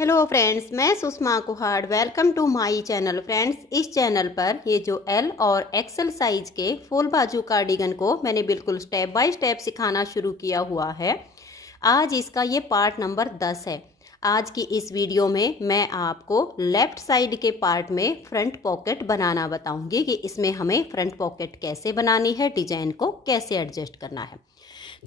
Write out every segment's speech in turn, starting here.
Hello friends, मैं Sushma Kuhad. Welcome to my channel. Friends, इस channel पर ये जो एल और एक्सेल साइज के फुल बाजू कार्डिगन को मैंने बिल्कुल स्टेप बाय स्टेप सिखाना शुरू किया हुआ है। आज इसका ये पार्ट नंबर 10 है। आज की इस वीडियो में मैं आपको लेफ्ट साइड के पार्ट में फ्रंट पॉकेट बनाना बताऊंगी कि इसमें हमें फ्रंट पॉकेट कैसे बनानी है, डिजाइन को कैसे एडजस्ट करना है।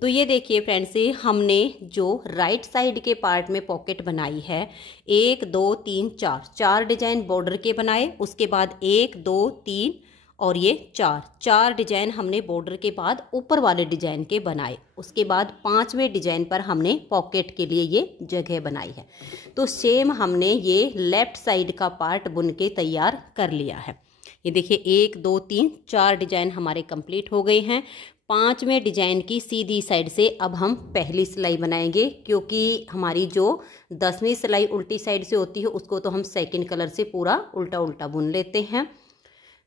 तो ये देखिए फ्रेंड्स, हमने जो राइट साइड के पार्ट में पॉकेट बनाई है, 1 2 3 4 डिजाइन बॉर्डर के बनाए। उसके बाद 1 2 3 और ये चार डिजाइन हमने बॉर्डर के बाद ऊपर वाले डिजाइन के बनाए। उसके बाद 5वें डिजाइन पर हमने पॉकेट के लिए ये जगह बनाई है। तो सेम हमने ये लेफ्ट साइड का पार्ट बुन के तैयार कर लिया है। ये देखिए 1 2 3 4 डिजाइन हमारे कंप्लीट हो गए हैं। 5वें डिजाइन की सीधी साइड से अब हम पहली सिलाई बनाएंगे, क्योंकि हमारी जो 10वीं सिलाई उल्टी साइड से होती है उसको तो हम सेकंड कलर से पूरा उल्टा उल्टा बुन लेते हैं।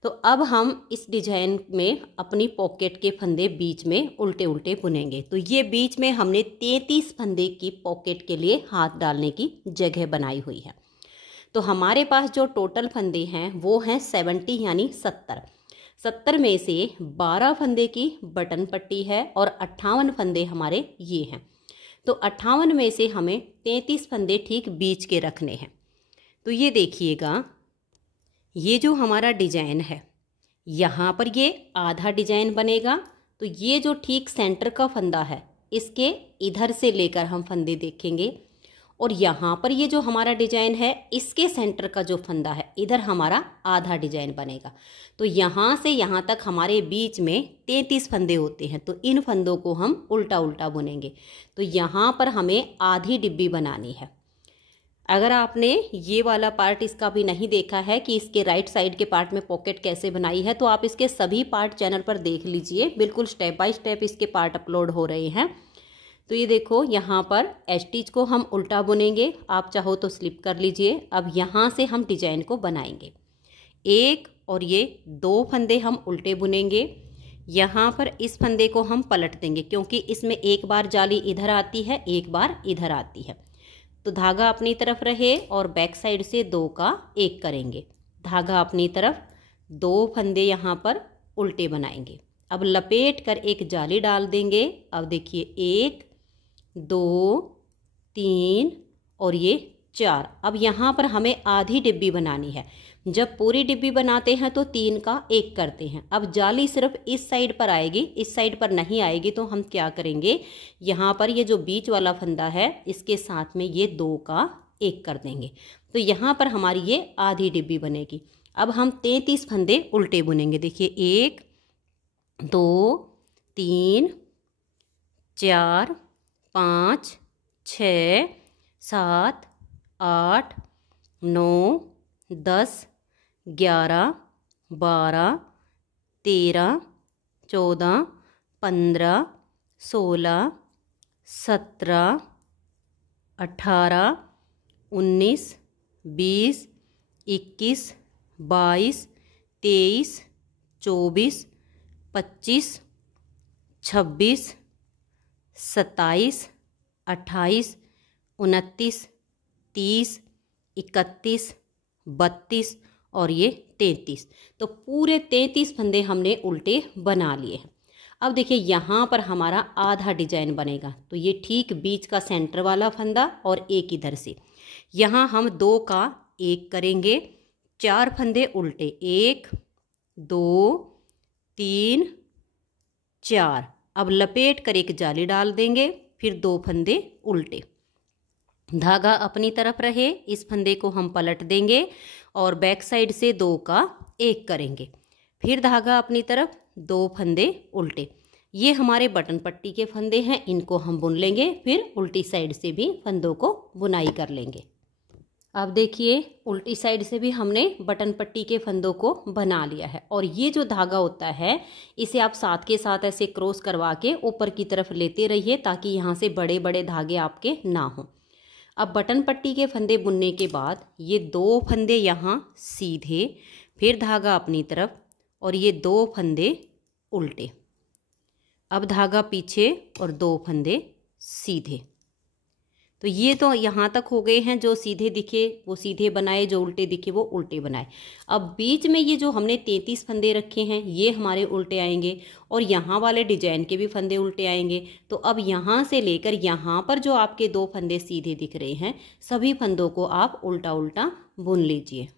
तो अब हम इस डिजाइन में अपनी पॉकेट के फंदे बीच में उल्टे उल्टे बुनेंगे। तो ये बीच में हमने 33 फंदे की पॉकेट के लिए हाथ डालने की जगह बनाई हुई है। तो हमारे पास जो टोटल फंदे हैं वो हैं 70 यानी 70 में से 12 फंदे की बटन पट्टी है और 58 फंदे हमारे ये हैं। तो 58 में से हमें 33 फंदे ठीक बीच के रखने हैं। तो ये देखिएगा, ये जो हमारा डिजाइन है यहाँ पर ये आधा डिजाइन बनेगा। तो ये जो ठीक सेंटर का फंदा है इसके इधर से लेकर हम फंदे देखेंगे, और यहाँ पर ये जो हमारा डिजाइन है इसके सेंटर का जो फंदा है इधर हमारा आधा डिजाइन बनेगा। तो यहाँ से यहाँ तक हमारे बीच में 33 फंदे होते हैं। तो इन फंदों को हम उल्टा उल्टा बुनेंगे। तो यहाँ पर हमें आधी डिब्बी बनानी है। अगर आपने ये वाला पार्ट इसका भी नहीं देखा है कि इसके राइट साइड के पार्ट में पॉकेट कैसे बनाई है, तो आप इसके सभी पार्ट चैनल पर देख लीजिए। बिल्कुल स्टेप बाय स्टेप इसके पार्ट अपलोड हो रहे हैं। तो ये देखो, यहाँ पर स्टिच को हम उल्टा बुनेंगे। आप चाहो तो स्लिप कर लीजिए। अब यहाँ से हम डिजाइन को बनाएंगे। 1 और ये 2 फंदे हम उल्टे बुनेंगे। यहाँ पर इस फंदे को हम पलट देंगे, क्योंकि इसमें एक बार जाली इधर आती है, एक बार इधर आती है। तो धागा अपनी तरफ रहे और बैक साइड से 2 का 1 करेंगे। धागा अपनी तरफ, 2 फंदे यहाँ पर उल्टे बनाएंगे। अब लपेट कर एक जाली डाल देंगे। अब देखिए 1 2 3 और ये 4। अब यहाँ पर हमें आधी डिब्बी बनानी है। जब पूरी डिब्बी बनाते हैं तो 3 का 1 करते हैं। अब जाली सिर्फ इस साइड पर आएगी, इस साइड पर नहीं आएगी। तो हम क्या करेंगे, यहाँ पर ये जो बीच वाला फंदा है इसके साथ में ये 2 का 1 कर देंगे। तो यहाँ पर हमारी ये आधी डिब्बी बनेगी। अब हम 33 फंदे उल्टे बुनेंगे। देखिए 1 2 3 4 5 6 7 8 9 10 11 12 13 14 15 16 17 18 19 20 21 22 23 24 25 26 27 28 29 30 31 32 और ये 33। तो पूरे 33 फंदे हमने उल्टे बना लिए हैं। अब देखिए यहाँ पर हमारा आधा डिजाइन बनेगा। तो ये ठीक बीच का सेंटर वाला फंदा और एक इधर से, यहाँ हम 2 का 1 करेंगे। 4 फंदे उल्टे, 1 2 3 4। अब लपेट कर एक जाली डाल देंगे, फिर 2 फंदे उल्टे। धागा अपनी तरफ रहे, इस फंदे को हम पलट देंगे और बैक साइड से 2 का 1 करेंगे। फिर धागा अपनी तरफ, 2 फंदे उल्टे। ये हमारे बटन पट्टी के फंदे हैं, इनको हम बुन लेंगे। फिर उल्टी साइड से भी फंदों को बुनाई कर लेंगे। अब देखिए, उल्टी साइड से भी हमने बटन पट्टी के फंदों को बना लिया है। और ये जो धागा होता है इसे आप साथ के साथ ऐसे क्रॉस करवा के ऊपर की तरफ लेते रहिए, ताकि यहाँ से बड़े बड़े धागे आपके ना हों। अब बटन पट्टी के फंदे बुनने के बाद ये 2 फंदे यहाँ सीधे, फिर धागा अपनी तरफ और ये 2 फंदे उल्टे। अब धागा पीछे और 2 फंदे सीधे। तो तो ये तो यहाँ तक हो गए हैं, जो सीधे दिखे वो सीधे बनाए, जो उल्टे दिखे वो उल्टे बनाए। अब बीच में ये जो हमने 33 फंदे रखे हैं ये हमारे उल्टे आएंगे और यहाँ वाले डिजाइन के भी फंदे उल्टे आएंगे। तो अब यहाँ से लेकर यहाँ पर जो आपके 2 फंदे सीधे दिख रहे हैं सभी फंदों को आप उल्टा उल्टा बुन लीजिए।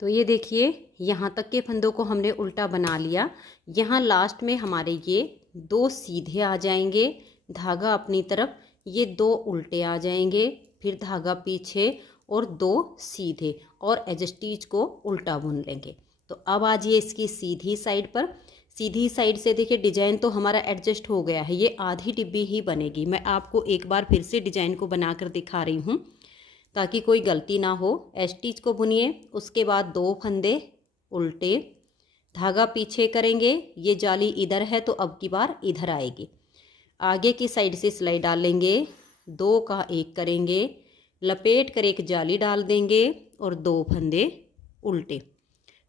तो ये देखिए यहाँ तक के फंदों को हमने उल्टा बना लिया। यहाँ लास्ट में हमारे ये 2 सीधे आ जाएंगे, धागा अपनी तरफ, ये 2 उल्टे आ जाएंगे, फिर धागा पीछे और 2 सीधे और एज स्टिच को उल्टा बुन लेंगे। तो अब आ जाइए इसकी सीधी साइड पर। सीधी साइड से देखिए डिजाइन तो हमारा एडजस्ट हो गया है, ये आधी डिब्बी ही बनेगी। मैं आपको एक बार फिर से डिजाइन को बनाकर दिखा रही हूँ ताकि कोई गलती ना हो। स्टिच को बुनिए, उसके बाद 2 फंदे उल्टे, धागा पीछे करेंगे, ये जाली इधर है तो अब की बार इधर आएगी। आगे की साइड से सिलाई डालेंगे, 2 का 1 करेंगे, लपेट कर एक जाली डाल देंगे और 2 फंदे उल्टे,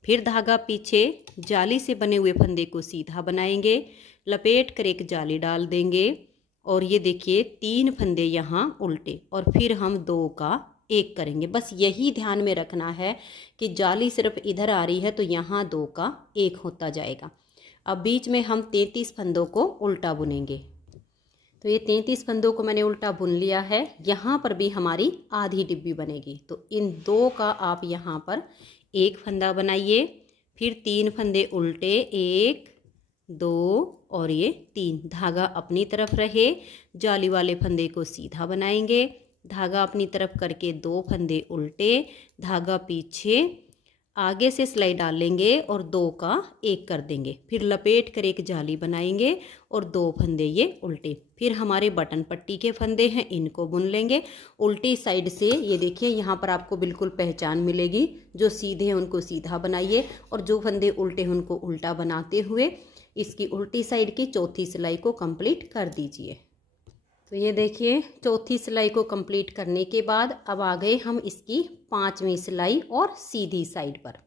फिर धागा पीछे, जाली से बने हुए फंदे को सीधा बनाएंगे, लपेट कर एक जाली डाल देंगे और ये देखिए 3 फंदे यहाँ उल्टे और फिर हम 2 का 1 करेंगे। बस यही ध्यान में रखना है कि जाली सिर्फ इधर आ रही है तो यहाँ 2 का 1 होता जाएगा। अब बीच में हम 33 फंदों को उल्टा बुनेंगे। तो ये 33 फंदों को मैंने उल्टा बुन लिया है। यहाँ पर भी हमारी आधी डिब्बी बनेगी। तो इन 2 का आप यहाँ पर 1 फंदा बनाइए, फिर 3 फंदे उल्टे, 1 2 और ये 3, धागा अपनी तरफ रहे, जाली वाले फंदे को सीधा बनाएंगे, धागा अपनी तरफ करके 2 फंदे उल्टे, धागा पीछे, आगे से सिलाई डालेंगे और 2 का 1 कर देंगे, फिर लपेट कर एक जाली बनाएंगे और 2 फंदे ये उल्टे। फिर हमारे बटन पट्टी के फंदे हैं, इनको बुन लेंगे उल्टी साइड से। ये देखिए यहाँ पर आपको बिल्कुल पहचान मिलेगी, जो सीधे हैं उनको सीधा बनाइए और जो फंदे उल्टे हैं उनको उल्टा बनाते हुए इसकी उल्टी साइड की चौथी सिलाई को कंप्लीट कर दीजिए। तो ये देखिए चौथी सिलाई को कंप्लीट करने के बाद अब आ गए हम इसकी 5वीं सिलाई और सीधी साइड पर।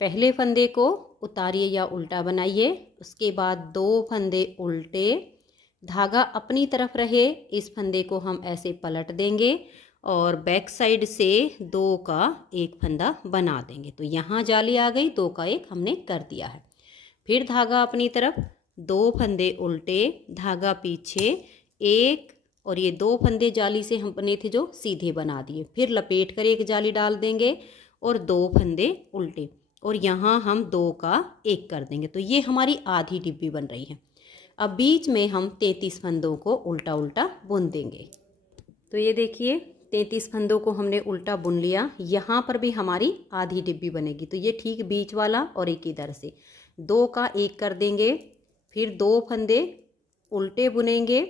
पहले फंदे को उतारिए या उल्टा बनाइए, उसके बाद 2 फंदे उल्टे, धागा अपनी तरफ रहे, इस फंदे को हम ऐसे पलट देंगे और बैक साइड से 2 का 1 फंदा बना देंगे। तो यहाँ जाली आ गई, 2 का 1 हमने कर दिया है। फिर धागा अपनी तरफ, 2 फंदे उल्टे, धागा पीछे, 1 और ये 2 फंदे जाली से हम बने थे जो सीधे बना दिए, फिर लपेट कर एक जाली डाल देंगे और 2 फंदे उल्टे और यहाँ हम 2 का 1 कर देंगे। तो ये हमारी आधी डिब्बी बन रही है। अब बीच में हम 33 फंदों को उल्टा उल्टा बुन देंगे। तो ये देखिए 33 फंदों को हमने उल्टा बुन लिया। यहाँ पर भी हमारी आधी डिब्बी बनेगी। तो ये ठीक बीच वाला और एक इधर से 2 का 1 कर देंगे, फिर 2 फंदे उल्टे बुनेंगे,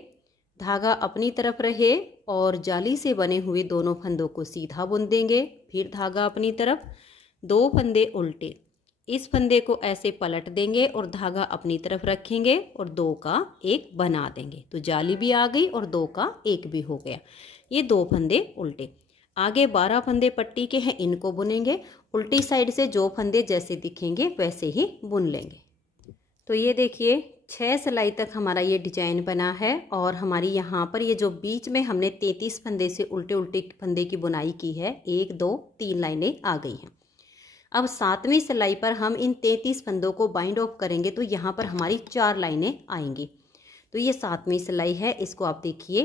धागा अपनी तरफ रहे और जाली से बने हुए दोनों फंदों को सीधा बुन देंगे, फिर धागा अपनी तरफ, 2 फंदे उल्टे, इस फंदे को ऐसे पलट देंगे और धागा अपनी तरफ रखेंगे और 2 का 1 बना देंगे। तो जाली भी आ गई और 2 का 1 भी हो गया। ये 2 फंदे उल्टे। आगे 12 फंदे पट्टी के हैं, इनको बुनेंगे। उल्टी साइड से जो फंदे जैसे दिखेंगे वैसे ही बुन लेंगे। तो ये देखिए 6 सिलाई तक हमारा ये डिजाइन बना है और हमारी यहाँ पर ये जो बीच में हमने 33 फंदे से उल्टे उल्टे फंदे की बुनाई की है, 1 2 3 लाइनें आ गई हैं। अब 7वीं सिलाई पर हम इन 33 फंदों को बाइंड ऑफ करेंगे तो यहाँ पर हमारी 4 लाइनें आएंगी। तो ये 7वीं सिलाई है, इसको आप देखिए।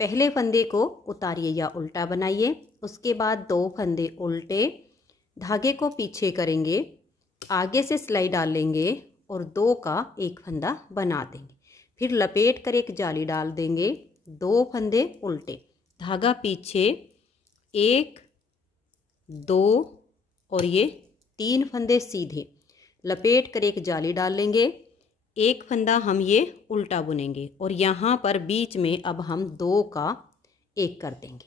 पहले फंदे को उतारिए या उल्टा बनाइए, उसके बाद 2 फंदे उल्टे, धागे को पीछे करेंगे, आगे से सिलाई डालेंगे और 2 का 1 फंदा बना देंगे, फिर लपेट कर एक जाली डाल देंगे, 2 फंदे उल्टे, धागा पीछे, 1 2 और ये 3 फंदे सीधे, लपेट कर एक जाली डाल लेंगे, 1 फंदा हम ये उल्टा बुनेंगे और यहाँ पर बीच में अब हम 2 का 1 कर देंगे।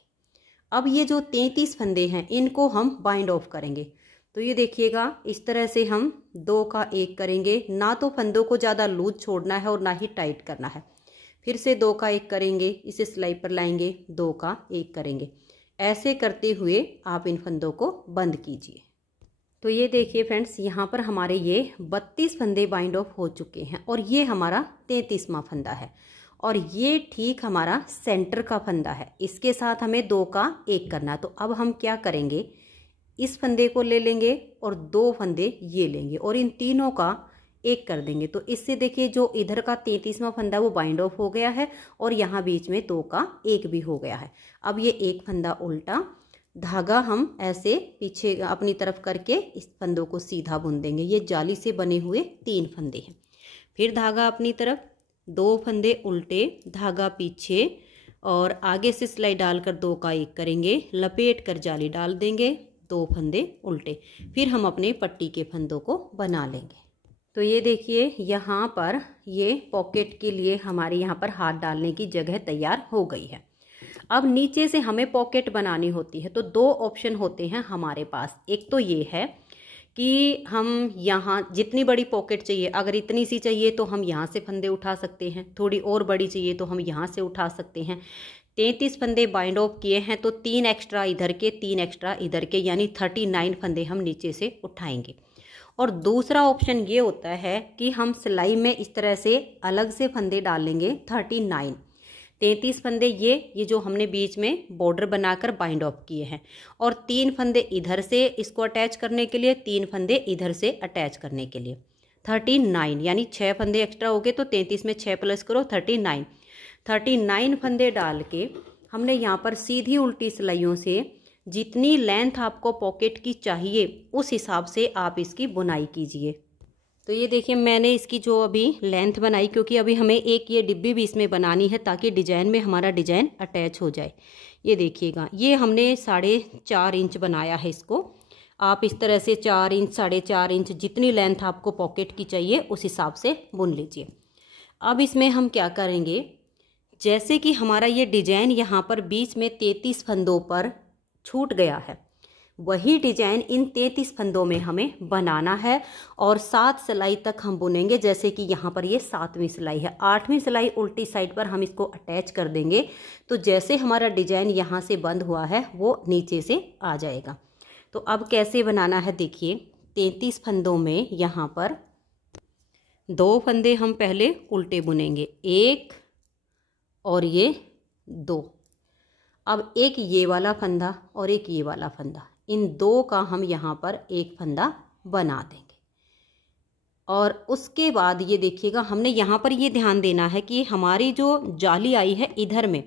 अब ये जो 33 फंदे हैं इनको हम बाइंड ऑफ करेंगे। तो ये देखिएगा इस तरह से हम 2 का 1 करेंगे, ना तो फंदों को ज़्यादा लूज छोड़ना है और ना ही टाइट करना है। फिर से 2 का 1 करेंगे, इसे सिलाई पर लाएंगे, 2 का 1 करेंगे। ऐसे करते हुए आप इन फंदों को बंद कीजिए। तो ये देखिए फ्रेंड्स, यहाँ पर हमारे ये 32 फंदे बाइंड ऑफ हो चुके हैं और ये हमारा 33वां फंदा है। और ये ठीक हमारा सेंटर का फंदा है। इसके साथ हमें 2 का 1 करना। तो अब हम क्या करेंगे, इस फंदे को ले लेंगे और 2 फंदे ये लेंगे और इन तीनों का 1 कर देंगे। तो इससे देखिए जो इधर का 33वां फंदा वो बाइंड ऑफ हो गया है और यहाँ बीच में 2 का 1 भी हो गया है। अब ये एक फंदा उल्टा, धागा हम ऐसे पीछे अपनी तरफ करके इस फंदों को सीधा बुन देंगे। ये जाली से बने हुए 3 फंदे हैं। फिर धागा अपनी तरफ, 2 फंदे उल्टे, धागा पीछे और आगे से सिलाई डालकर 2 का 1 करेंगे, लपेट कर जाली डाल देंगे, 2 फंदे उल्टे। फिर हम अपने पट्टी के फंदों को बना लेंगे। तो ये देखिए यहाँ पर ये पॉकेट के लिए हमारे यहाँ पर हाथ डालने की जगह तैयार हो गई है। अब नीचे से हमें पॉकेट बनानी होती है तो 2 ऑप्शन होते हैं हमारे पास। एक तो ये है कि हम यहाँ जितनी बड़ी पॉकेट चाहिए, अगर इतनी सी चाहिए तो हम यहाँ से फंदे उठा सकते हैं, थोड़ी और बड़ी चाहिए तो हम यहाँ से उठा सकते हैं। 33 फंदे बाइंड ऑफ किए हैं तो 3 एक्स्ट्रा इधर के, 3 एक्स्ट्रा इधर के, यानी 39 फंदे हम नीचे से उठाएंगे। और दूसरा ऑप्शन ये होता है कि हम सिलाई में इस तरह से अलग से फंदे डालेंगे 39, 33 फंदे ये जो हमने बीच में बॉर्डर बनाकर बाइंड ऑफ किए हैं, और 3 फंदे इधर से इसको अटैच करने के लिए, 3 फंदे इधर से अटैच करने के लिए। 39 यानी 6 फंदे एक्स्ट्रा हो गए तो 33 में 6 प्लस करो 39 फंदे डाल के हमने यहाँ पर सीधी उल्टी सिलाइयों से जितनी लेंथ आपको पॉकेट की चाहिए उस हिसाब से आप इसकी बुनाई कीजिए। तो ये देखिए मैंने इसकी जो अभी लेंथ बनाई, क्योंकि अभी हमें एक ये डिब्बी भी इसमें बनानी है ताकि डिजाइन में हमारा डिजाइन अटैच हो जाए। ये देखिएगा ये हमने 4.5 इंच बनाया है इसको। आप इस तरह से 4 इंच 4.5 इंच जितनी लेंथ आपको पॉकेट की चाहिए उस हिसाब से बुन लीजिए। अब इसमें हम क्या करेंगे, जैसे कि हमारा ये डिजाइन यहाँ पर बीच में 33 फंदों पर छूट गया है, वही डिजाइन इन 33 फंदों में हमें बनाना है और 7 सिलाई तक हम बुनेंगे। जैसे कि यहाँ पर ये 7वीं सिलाई है, 8वीं सिलाई उल्टी साइड पर हम इसको अटैच कर देंगे तो जैसे हमारा डिजाइन यहाँ से बंद हुआ है वो नीचे से आ जाएगा। तो अब कैसे बनाना है देखिए, 33 फंदों में यहाँ पर 2 फंदे हम पहले उल्टे बुनेंगे, 1 और ये 2। अब एक ये वाला फंदा और एक ये वाला फंदा, इन 2 का हम यहाँ पर एक फंदा बना देंगे। और उसके बाद ये देखिएगा हमने यहाँ पर ये ध्यान देना है कि हमारी जो जाली आई है इधर में,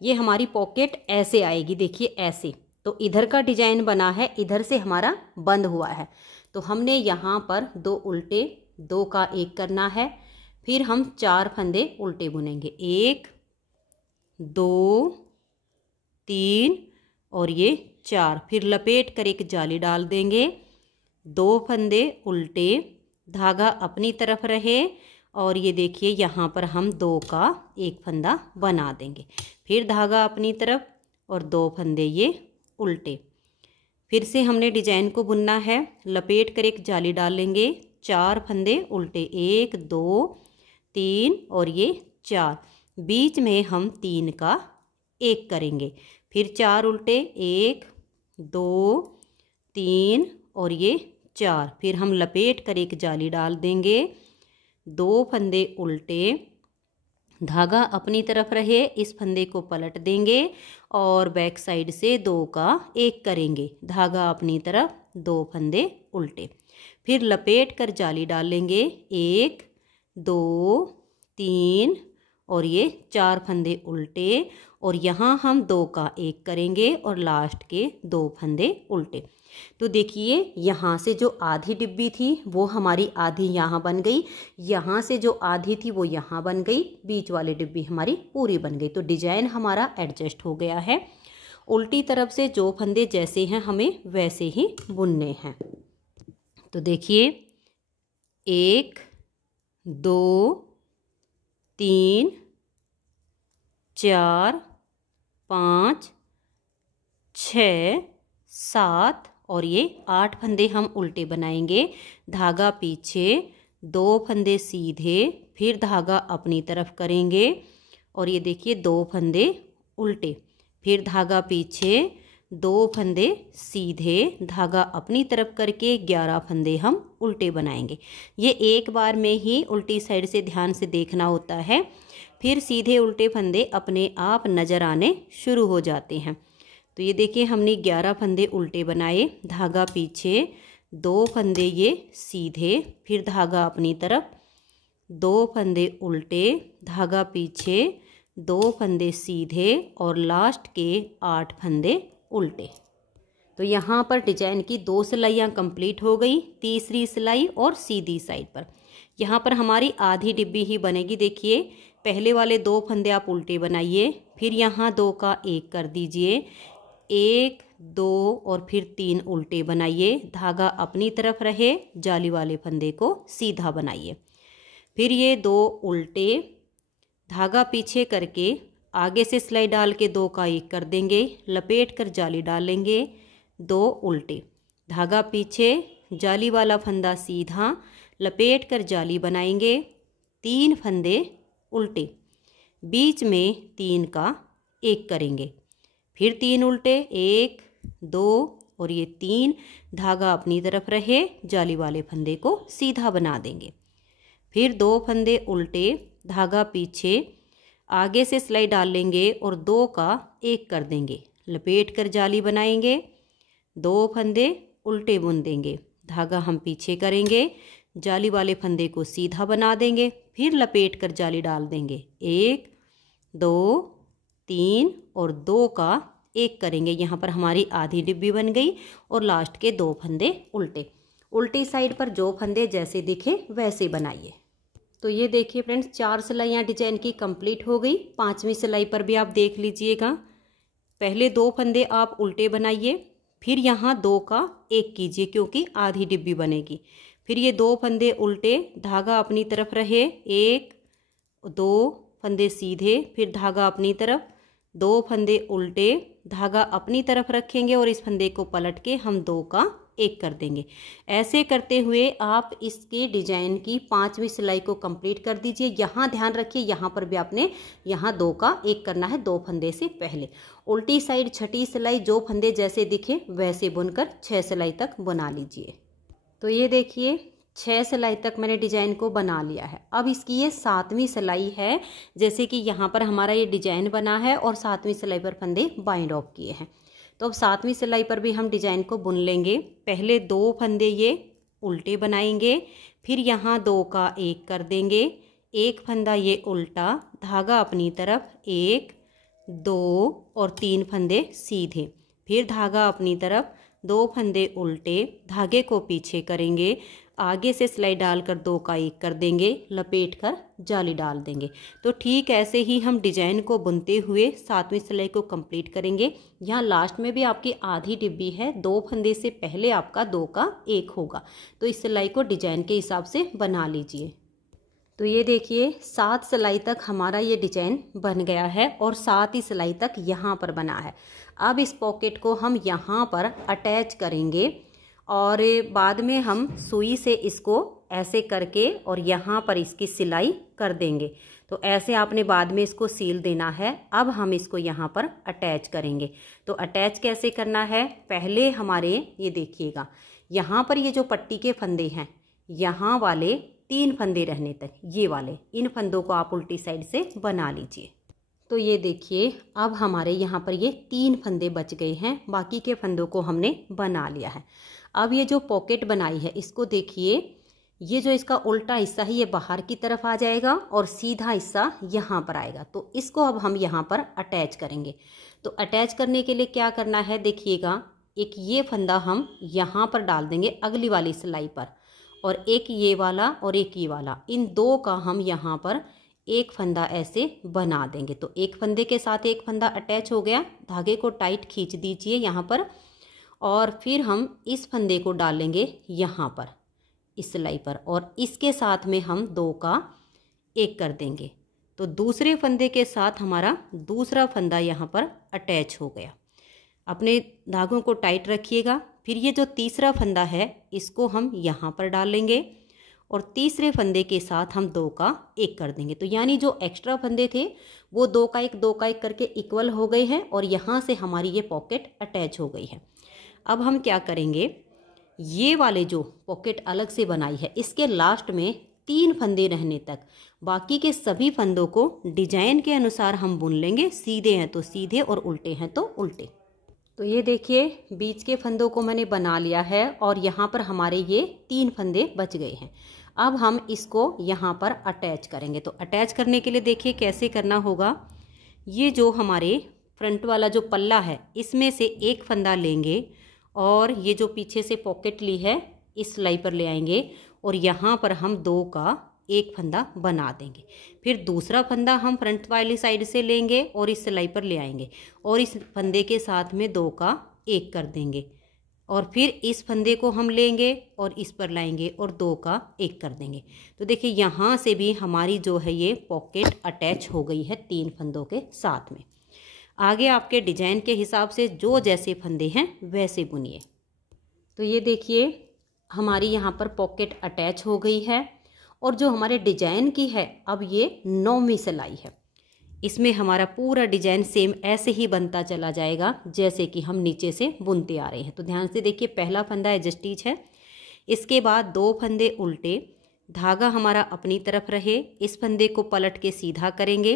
ये हमारी पॉकेट ऐसे आएगी, देखिए ऐसे। तो इधर का डिजाइन बना है, इधर से हमारा बंद हुआ है, तो हमने यहाँ पर 2 उल्टे, 2 का 1 करना है। फिर हम 4 फंदे उल्टे बुनेंगे, 1 2 3 और ये 4। फिर लपेट कर एक जाली डाल देंगे, 2 फंदे उल्टे, धागा अपनी तरफ रहे और ये देखिए यहाँ पर हम 2 का 1 फंदा बना देंगे। फिर धागा अपनी तरफ और 2 फंदे ये उल्टे। फिर से हमने डिजाइन को बुनना है, लपेट कर एक जाली डाल लेंगे, 4 फंदे उल्टे, 1 2 3 और ये 4। बीच में हम 3 का 1 करेंगे। फिर 4 उल्टे, 1 2 3 और ये 4। फिर हम लपेट कर एक जाली डाल देंगे, 2 फंदे उल्टे, धागा अपनी तरफ रहे, इस फंदे को पलट देंगे और बैक साइड से 2 का 1 करेंगे, धागा अपनी तरफ, 2 फंदे उल्टे। फिर लपेट कर जाली डाल लेंगे, 1 2 3 और ये 4 फंदे उल्टे और यहाँ हम 2 का 1 करेंगे और लास्ट के 2 फंदे उल्टे। तो देखिए यहाँ से जो आधी डिब्बी थी वो हमारी आधी यहाँ बन गई, यहाँ से जो आधी थी वो यहाँ बन गई, बीच वाली डिब्बी हमारी पूरी बन गई। तो डिजाइन हमारा एडजस्ट हो गया है। उल्टी तरफ से जो फंदे जैसे हैं हमें वैसे ही बुनने हैं। तो देखिए 1 2 3 4 5 6 7 और ये 8 फंदे हम उल्टे बनाएंगे, धागा पीछे, 2 फंदे सीधे, फिर धागा अपनी तरफ करेंगे और ये देखिए 2 फंदे उल्टे, फिर धागा पीछे, 2 फंदे सीधे, धागा अपनी तरफ करके 11 फंदे हम उल्टे बनाएंगे। ये एक बार में ही उल्टी साइड से ध्यान से देखना होता है फिर सीधे उल्टे फंदे अपने आप नज़र आने शुरू हो जाते हैं। तो ये देखिए हमने 11 फंदे उल्टे बनाए, धागा पीछे, 2 फंदे ये सीधे, फिर धागा अपनी तरफ, 2 फंदे उल्टे, धागा पीछे, 2 फंदे सीधे और लास्ट के 8 फंदे उल्टे। तो यहाँ पर डिजाइन की 2 सिलाइयाँ कंप्लीट हो गई, तीसरी सिलाई और सीधी साइड पर। यहाँ पर हमारी आधी डिब्बी ही बनेगी। देखिए पहले वाले 2 फंदे आप उल्टे बनाइए, फिर यहाँ 2 का 1 कर दीजिए, 1 2 और फिर 3 उल्टे बनाइए, धागा अपनी तरफ रहे, जाली वाले फंदे को सीधा बनाइए, फिर ये 2 उल्टे, धागा पीछे करके आगे से सिलाई डाल के 2 का 1 कर देंगे, लपेट कर जाली डालेंगे, 2 उल्टे, धागा पीछे, जाली वाला फंदा सीधा, लपेट कर जाली बनाएंगे, 3 फंदे उल्टे, बीच में 3 का 1 करेंगे, फिर 3 उल्टे, 1 2 और ये 3, धागा अपनी तरफ रहे, जाली वाले फंदे को सीधा बना देंगे, फिर 2 फंदे उल्टे, धागा पीछे, आगे से सिलाई डाल लेंगे और 2 का 1 कर देंगे, लपेट कर जाली बनाएंगे, 2 फंदे उल्टे बुन देंगे, धागा हम पीछे करेंगे, जाली वाले फंदे को सीधा बना देंगे, फिर लपेट कर जाली डाल देंगे, 1 2 3 और 2 का 1 करेंगे। यहाँ पर हमारी आधी डिब्बी बन गई और लास्ट के 2 फंदे उल्टे। उल्टी साइड पर जो फंदे जैसे दिखे वैसे बनाइए। तो ये देखिए फ्रेंड्स 4 सिलाइयाँ डिजाइन की कंप्लीट हो गई। 5वीं सिलाई पर भी आप देख लीजिएगा। पहले 2 फंदे आप उल्टे बनाइए, फिर यहाँ 2 का 1 कीजिए क्योंकि आधी डिब्बी बनेगी, फिर ये 2 फंदे उल्टे, धागा अपनी तरफ रहे, 1 2 फंदे सीधे, फिर धागा अपनी तरफ, 2 फंदे उल्टे, धागा अपनी तरफ रखेंगे और इस फंदे को पलट के हम 2 का 1 कर देंगे। ऐसे करते हुए आप इसके डिजाइन की 5वीं सिलाई को कंप्लीट कर दीजिए। यहाँ ध्यान रखिए, यहाँ पर भी आपने यहाँ 2 का 1 करना है 2 फंदे से पहले। उल्टी साइड छठी सिलाई जो फंदे जैसे दिखे वैसे बुनकर 6 सिलाई तक बना लीजिए। तो ये देखिए 6 सिलाई तक मैंने डिजाइन को बना लिया है। अब इसकी ये 7वीं सिलाई है। जैसे कि यहाँ पर हमारा ये डिजाइन बना है और 7वीं सिलाई पर फंदे बाइंड ऑफ किए हैं। तो अब 7वीं सिलाई पर भी हम डिजाइन को बुन लेंगे। पहले 2 फंदे ये उल्टे बनाएंगे, फिर यहाँ 2 का 1 कर देंगे, 1 फंदा ये उल्टा, धागा अपनी तरफ, 1 2 और 3 फंदे सीधे, फिर धागा अपनी तरफ, 2 फंदे उल्टे, धागे को पीछे करेंगे, आगे से सिलाई डालकर 2 का 1 कर देंगे, लपेट कर जाली डाल देंगे। तो ठीक ऐसे ही हम डिजाइन को बुनते हुए 7वीं सिलाई को कंप्लीट करेंगे। यहाँ लास्ट में भी आपकी आधी डिब्बी है, 2 फंदे से पहले आपका 2 का 1 होगा। तो इस सिलाई को डिजाइन के हिसाब से बना लीजिए। तो ये देखिए 7 सिलाई तक हमारा ये डिजाइन बन गया है और 7 ही सिलाई तक यहाँ पर बना है। अब इस पॉकेट को हम यहाँ पर अटैच करेंगे और बाद में हम सुई से इसको ऐसे करके और यहाँ पर इसकी सिलाई कर देंगे। तो ऐसे आपने बाद में इसको सील देना है। अब हम इसको यहाँ पर अटैच करेंगे। तो अटैच कैसे करना है, पहले हमारे ये देखिएगा यहाँ पर ये जो पट्टी के फंदे हैं, यहाँ वाले 3 फंदे रहने तक, ये वाले इन फंदों को आप उल्टी साइड से बना लीजिए। तो ये देखिए अब हमारे यहाँ पर ये 3 फंदे बच गए हैं, बाकी के फंदों को हमने बना लिया है। अब ये जो पॉकेट बनाई है इसको देखिए, ये जो इसका उल्टा हिस्सा है ये बाहर की तरफ आ जाएगा और सीधा हिस्सा यहाँ पर आएगा। तो इसको अब हम यहाँ पर अटैच करेंगे। तो अटैच करने के लिए क्या करना है, देखिएगा एक ये फंदा हम यहाँ पर डाल देंगे अगली वाली सिलाई पर, और एक ये वाला और एक ये वाला, इन 2 का हम यहाँ पर एक फंदा ऐसे बना देंगे। तो एक फंदे के साथ एक फंदा अटैच हो गया, धागे को टाइट खींच दीजिए यहाँ पर, और फिर हम इस फंदे को डालेंगे यहाँ पर इस सिलाई पर, और इसके साथ में हम 2 का 1 कर देंगे। तो दूसरे फंदे के साथ हमारा दूसरा फंदा यहाँ पर अटैच हो गया। अपने धागों को टाइट रखिएगा। फिर ये जो तीसरा फंदा है इसको हम यहाँ पर डालेंगे और तीसरे फंदे के साथ हम 2 का 1 कर देंगे। तो यानी जो एक्स्ट्रा फंदे थे वो 2 का 1 करके इक्वल हो गए हैं और यहाँ से हमारी ये पॉकेट अटैच हो गई है। अब हम क्या करेंगे, ये वाले जो पॉकेट अलग से बनाई है इसके लास्ट में 3 फंदे रहने तक। बाकी के सभी फंदों को डिजाइन के अनुसार हम बुन लेंगे, सीधे हैं तो सीधे और उल्टे हैं तो उल्टे। तो ये देखिए बीच के फंदों को मैंने बना लिया है और यहाँ पर हमारे ये 3 फंदे बच गए हैं। अब हम इसको यहाँ पर अटैच करेंगे। तो अटैच करने के लिए देखिए कैसे करना होगा। ये जो हमारे फ्रंट वाला जो पल्ला है इसमें से एक फंदा लेंगे और ये जो पीछे से पॉकेट ली है इस सिलाई पर ले आएंगे और यहाँ पर हम 2 का एक फंदा बना देंगे। फिर दूसरा फंदा हम फ्रंट वाली साइड से लेंगे और इस सिलाई पर ले आएंगे और इस फंदे के साथ में 2 का एक कर देंगे और फिर इस फंदे को हम लेंगे और इस पर लाएंगे और 2 का एक कर देंगे। तो देखिए यहाँ से भी हमारी जो है ये पॉकेट अटैच हो गई है 3 फंदों के साथ में। आगे आपके डिजाइन के हिसाब से जो जैसे फंदे हैं वैसे बुनिए। तो ये देखिए हमारी यहाँ पर पॉकेट अटैच हो गई है और जो हमारे डिजाइन की है अब ये 9वीं सिलाई है। इसमें हमारा पूरा डिजाइन सेम ऐसे ही बनता चला जाएगा जैसे कि हम नीचे से बुनते आ रहे हैं। तो ध्यान से देखिए पहला फंदा एज स्टिच है, इसके बाद 2 फंदे उल्टे, धागा हमारा अपनी तरफ रहे, इस फंदे को पलट के सीधा करेंगे,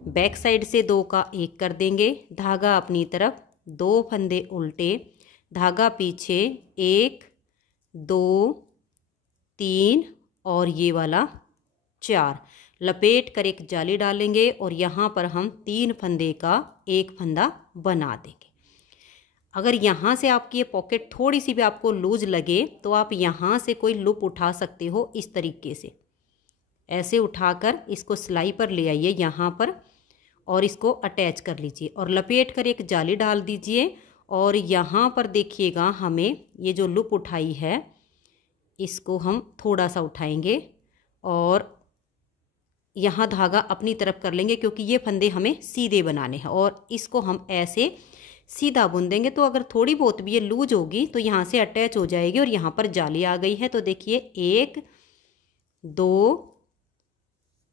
बैक साइड से 2 का एक कर देंगे, धागा अपनी तरफ, 2 फंदे उल्टे, धागा पीछे, 1 2 3 और ये वाला 4, लपेट कर एक जाली डालेंगे और यहाँ पर हम 3 फंदे का एक फंदा बना देंगे। अगर यहाँ से आपकी ये पॉकेट थोड़ी सी भी आपको लूज लगे तो आप यहाँ से कोई लूप उठा सकते हो। इस तरीके से ऐसे उठाकर इसको सिलाई पर ले आइए यहाँ पर और इसको अटैच कर लीजिए और लपेट कर एक जाली डाल दीजिए और यहाँ पर देखिएगा हमें ये जो लूप उठाई है इसको हम थोड़ा सा उठाएंगे और यहाँ धागा अपनी तरफ कर लेंगे क्योंकि ये फंदे हमें सीधे बनाने हैं और इसको हम ऐसे सीधा बुन देंगे। तो अगर थोड़ी बहुत भी ये लूज होगी तो यहाँ से अटैच हो जाएगी और यहाँ पर जाली आ गई है। तो देखिए 1 2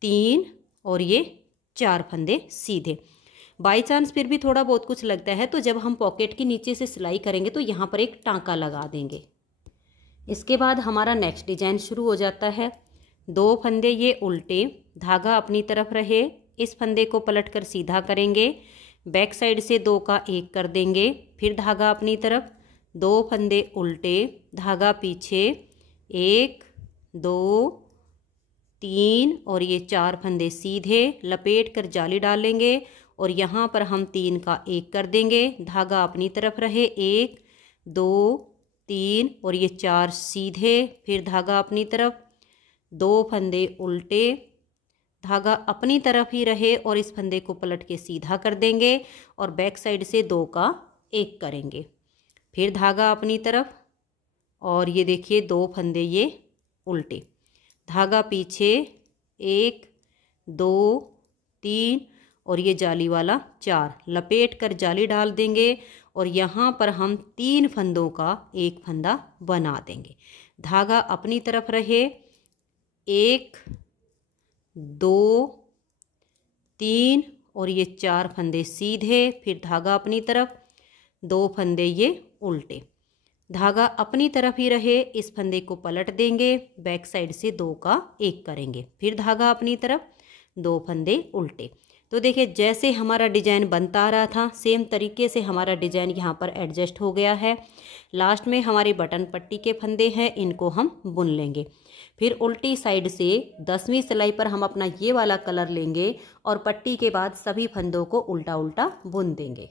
3 और ये 4 फंदे सीधे। बाई चांस फिर भी थोड़ा बहुत कुछ लगता है तो जब हम पॉकेट के नीचे से सिलाई करेंगे तो यहाँ पर एक टाँका लगा देंगे। इसके बाद हमारा नेक्स्ट डिजाइन शुरू हो जाता है। 2 फंदे ये उल्टे, धागा अपनी तरफ रहे, इस फंदे को पलट कर सीधा करेंगे, बैक साइड से 2 का एक कर देंगे, फिर धागा अपनी तरफ, 2 फंदे उल्टे, धागा पीछे, 1 2 3 और ये 4 फंदे सीधे, लपेट कर जाली डालेंगे और यहाँ पर हम 3 का एक कर देंगे, धागा अपनी तरफ रहे, 1 2 3 और ये 4 सीधे, फिर धागा अपनी तरफ, 2 फंदे उल्टे, धागा अपनी तरफ ही रहे और इस फंदे को पलट के सीधा कर देंगे और बैक साइड से 2 का एक करेंगे, फिर धागा अपनी तरफ और ये देखिए 2 फंदे ये उल्टे, धागा पीछे, 1 2 3 और ये जाली वाला 4, लपेट कर जाली डाल देंगे और यहाँ पर हम 3 फंदों का एक फंदा बना देंगे। धागा अपनी तरफ रहे, 1 2 3 और ये 4 फंदे सीधे, फिर धागा अपनी तरफ, 2 फंदे ये उल्टे, धागा अपनी तरफ ही रहे, इस फंदे को पलट देंगे, बैक साइड से 2 का एक करेंगे, फिर धागा अपनी तरफ, 2 फंदे उल्टे। तो देखिए जैसे हमारा डिजाइन बनता आ रहा था सेम तरीके से हमारा डिजाइन यहाँ पर एडजस्ट हो गया है। लास्ट में हमारी बटन पट्टी के फंदे हैं, इनको हम बुन लेंगे। फिर उल्टी साइड से 10वीं सिलाई पर हम अपना ये वाला कलर लेंगे और पट्टी के बाद सभी फंदों को उल्टा उल्टा बुन देंगे।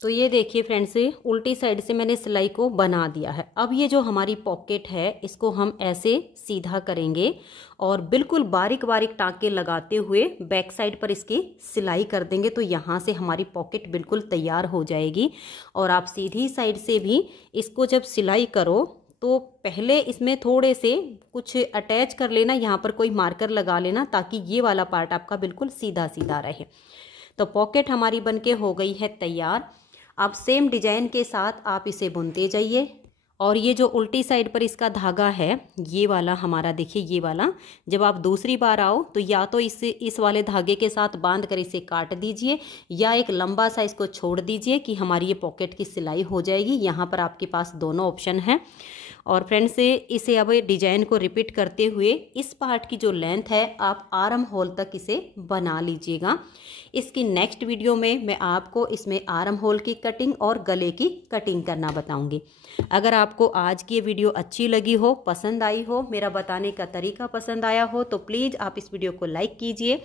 तो ये देखिए फ्रेंड्स उल्टी साइड से मैंने सिलाई को बना दिया है। अब ये जो हमारी पॉकेट है इसको हम ऐसे सीधा करेंगे और बिल्कुल बारीक बारीक टाँके लगाते हुए बैक साइड पर इसकी सिलाई कर देंगे। तो यहाँ से हमारी पॉकेट बिल्कुल तैयार हो जाएगी। और आप सीधी साइड से भी इसको जब सिलाई करो तो पहले इसमें थोड़े से कुछ अटैच कर लेना, यहाँ पर कोई मार्कर लगा लेना ताकि ये वाला पार्ट आपका बिल्कुल सीधा सीधा रहे। तो पॉकेट हमारी बनके हो गई है तैयार। अब सेम डिजाइन के साथ आप इसे बुनते जाइए और ये जो उल्टी साइड पर इसका धागा है ये वाला हमारा, देखिए ये वाला, जब आप दूसरी बार आओ तो या तो इस वाले धागे के साथ बांध कर इसे काट दीजिए या एक लंबा सा इसको छोड़ दीजिए कि हमारी ये पॉकेट की सिलाई हो जाएगी। यहाँ पर आपके पास दोनों ऑप्शन हैं। और फ्रेंड्स इसे अब डिजाइन को रिपीट करते हुए इस पार्ट की जो लेंथ है आप आर्म होल तक इसे बना लीजिएगा। इसकी नेक्स्ट वीडियो में मैं आपको इसमें आर्म होल की कटिंग और गले की कटिंग करना बताऊंगी। अगर आपको आज की ये वीडियो अच्छी लगी हो, पसंद आई हो, मेरा बताने का तरीका पसंद आया हो तो प्लीज़ आप इस वीडियो को लाइक कीजिए,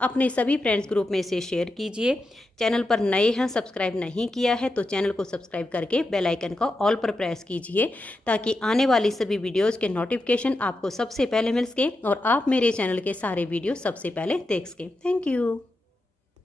अपने सभी फ्रेंड्स ग्रुप में इसे शेयर कीजिए। चैनल पर नए हैं, सब्सक्राइब नहीं किया है तो चैनल को सब्सक्राइब करके बेल आइकन का ऑल पर प्रेस कीजिए ताकि आने वाली सभी वीडियोस के नोटिफिकेशन आपको सबसे पहले मिल सके और आप मेरे चैनल के सारे वीडियो सबसे पहले देख सकें। Thank you.